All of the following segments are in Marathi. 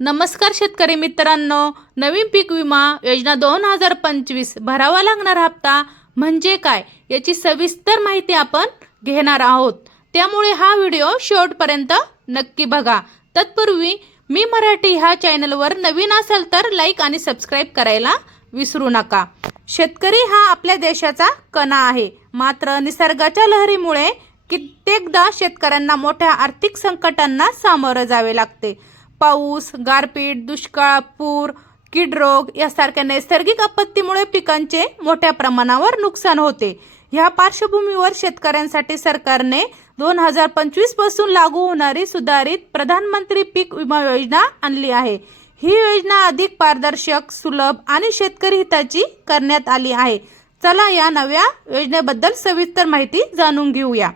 नमस्कार शेतकरी मित्रांनो नवीन पीक विमा योजना दोन हजार पंचवीस भरावा लागणारा हप्ता म्हणजे काय याची सविस्तर माहिती आपण घेणार आहोत. त्यामुळे हा व्हिडिओ शेवटपर्यंत नक्की बघा. तत्पूर्वी मी मराठी ह्या चॅनलवर नवीन असाल तर लाईक आणि सबस्क्राईब करायला विसरू नका. शेतकरी हा आपल्या देशाचा कणा आहे. मात्र निसर्गाच्या लहरीमुळे कित्येकदा शेतकऱ्यांना मोठ्या आर्थिक संकटांना सामोरं जावे लागते. पाऊस गारपीट दुष्काळ पूर कीड रोग यासारख्या नैसर्गिक आपत्तीमुळे पिकांचे मोठ्या प्रमाणावर नुकसान होते. ह्या पार्श्वभूमीवर शेतकऱ्यांसाठी सरकारने दोन हजार पंचवीसपासून लागू होणारी सुधारित प्रधानमंत्री पीक विमा योजना आणली आहे. ही योजना अधिक पारदर्शक सुलभ आणि शेतकरी हिताची करण्यात आली आहे. चला या नव्या योजनेबद्दल सविस्तर माहिती जाणून घेऊया.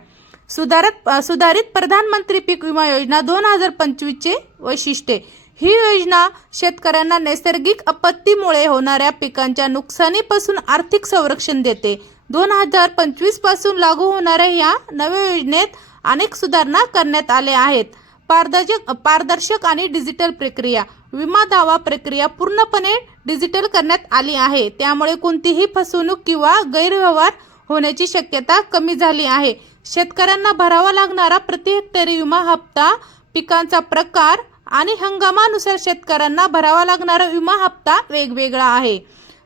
सुधारत सुधारित प्रधानमंत्री पीक विमा योजना दोन हजार पंचवीसचे वैशिष्ट्ये. ही योजना शेतकऱ्यांना नैसर्गिक आपत्तीमुळे होणाऱ्या पिकांच्या नुकसानीपासून आर्थिक संरक्षण देते. दोन हजार पंचवीसपासून लागू होणाऱ्या या नव्या योजनेत अनेक सुधारणा करण्यात आल्या आहेत. पारदर्शक पारदर्शक आणि डिजिटल प्रक्रिया. विमा दावा प्रक्रिया पूर्णपणे डिजिटल करण्यात आली आहे. त्यामुळे कोणतीही फसवणूक किंवा गैरव्यवहार होण्याची शक्यता कमी झाली आहे. शेतकऱ्यांना भरावा लागणारा प्रति हेक्टरी विमा हप्ता पिकांचा प्रकार आणि हंगामानुसार शेतकऱ्यांना भरावा लागणारा विमा हप्ता वेगवेगळा आहे.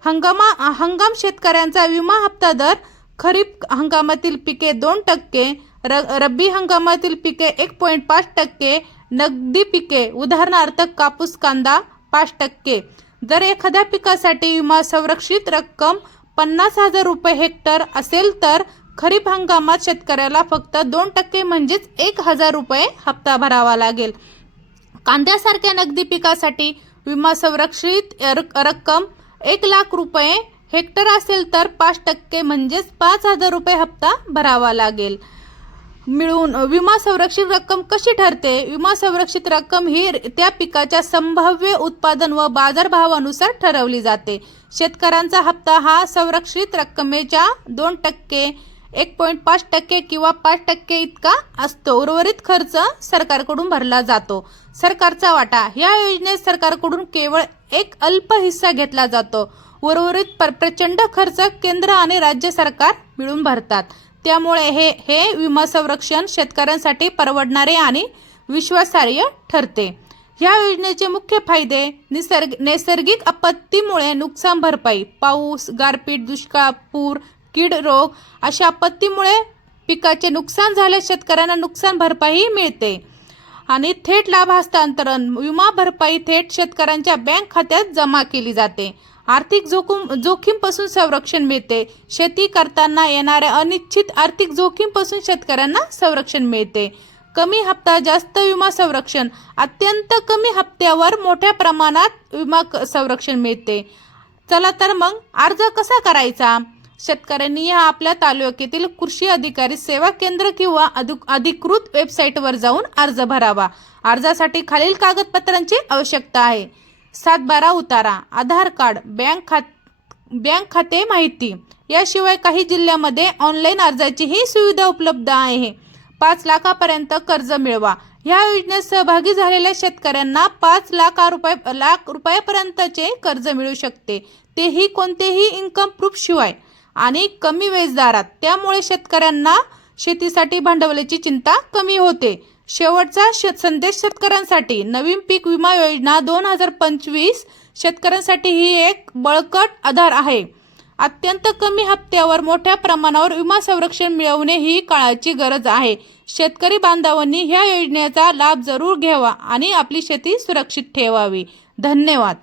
हंगामा हंगाम शेतकऱ्यांचा विमा हप्ता दर खरीप हंगामातील पिके दोन टक्के र रब्बी हंगामातील पिके एक पॉईंट पाच टक्के नगदी पिके उदाहरणार्थ कापूस कांदा पाच टक्के. जर एखाद्या पिकासाठी विमा संरक्षित रक्कम पन्नास हजार रुपये हेक्टर असेल तर खरीप हंगामात शेतकऱ्याला फक्त दोन टक्के म्हणजेच एक हजार रुपये हप्ता भरावा लागेल. कांद्यासारख्या नगदी पिकासाठी विमा संरक्षित रक्कम एक लाख रुपये हेक्टर असेल तर पाच टक्के म्हणजेच पाच हजार रुपये हप्ता भरावा लागेल. मिळून विमा संरक्षित रक्कम कशी ठरते? विमा संरक्षित रक्कम ही त्या पिकाच्या संभाव्य उत्पादन व बाजारभावानुसार ठरवली जाते. शेतकऱ्यांचा हप्ता हा संरक्षित रक्कमेच्या दोन टक्के एक पॉईंट पाच टक्के किंवा पाच टक्के इतका असतो. उर्वरित खर्च सरकारकडून भरला जातो. सरकारचा वाटा. या योजनेत सरकारकडून केवळ एक अल्प हिस्सा घेतला जातो. उर्वरित प्रचंड खर्च केंद्र आणि राज्य सरकार मिळून भरतात. त्यामुळे हे हे विमा संरक्षण शेतकऱ्यांसाठी परवडणारे आणि विश्वासार्ह ठरते. या योजनेचे मुख्य फायदे निसर्ग नैसर्गिक आपत्तीमुळे नुकसान भरपाई पाऊस गारपीट दुष्काळ पूर कीड रोग अशा आपत्तीमुळे पिकाचे नुकसान झाल्यास शेतकऱ्यांना नुकसान भरपाई मिळते. आणि थेट लाभ हस्तांतरण विमा भरपाई थेट शेतकऱ्यांच्या बँक खात्यात जमा केली जाते. आर्थिक जोखीम जोखीमपासून संरक्षण मिळते. शेती करताना येणाऱ्या अनिश्चित आर्थिक जोखीमपासून शेतकऱ्यांना संरक्षण मिळते. कमी हप्ता जास्त विमा संरक्षण. अत्यंत कमी हप्त्यावर मोठ्या प्रमाणात विमा क- संरक्षण मिळते. चला तर मग अर्ज कसा करायचा? शेतकऱ्यांनी या आपल्या तालुक्यातील कृषी अधिकारी सेवा केंद्र किंवा अधिकृत वेबसाईटवर जाऊन अर्ज भरावा. अर्जासाठी खालील कागदपत्रांची आवश्यकता आहे. सात बारा उतारा आधार कार्ड बँक खात बँक खाते माहिती. याशिवाय काही जिल्ह्यामध्ये ऑनलाईन अर्जाची ही सुविधा उपलब्ध आहे. पाच लाखापर्यंत कर्ज मिळवा. या योजनेत सहभागी झालेल्या शेतकऱ्यांना पाच लाख रुपये लाख रुपयापर्यंतचे कर्ज मिळू शकते. तेही कोणतेही इन्कम प्रूफ शिवाय. आणि कमी व्याजदरात त्यामुळे शेतकऱ्यांना शेतीसाठी भांडवलाची चिंता कमी होते. शेवटचा संदेश शेतकऱ्यांसाठी. नवीन पीक विमा योजना दोन हजार पंचवीस शेतकऱ्यांसाठी ही एक बळकट आधार आहे. अत्यंत कमी हप्त्यावर मोठ्या प्रमाणावर विमा संरक्षण मिळवणे ही काळाची गरज आहे. शेतकरी बांधवांनी ह्या योजनेचा लाभ जरूर घ्यावा आणि आपली शेती सुरक्षित ठेवावी. धन्यवाद.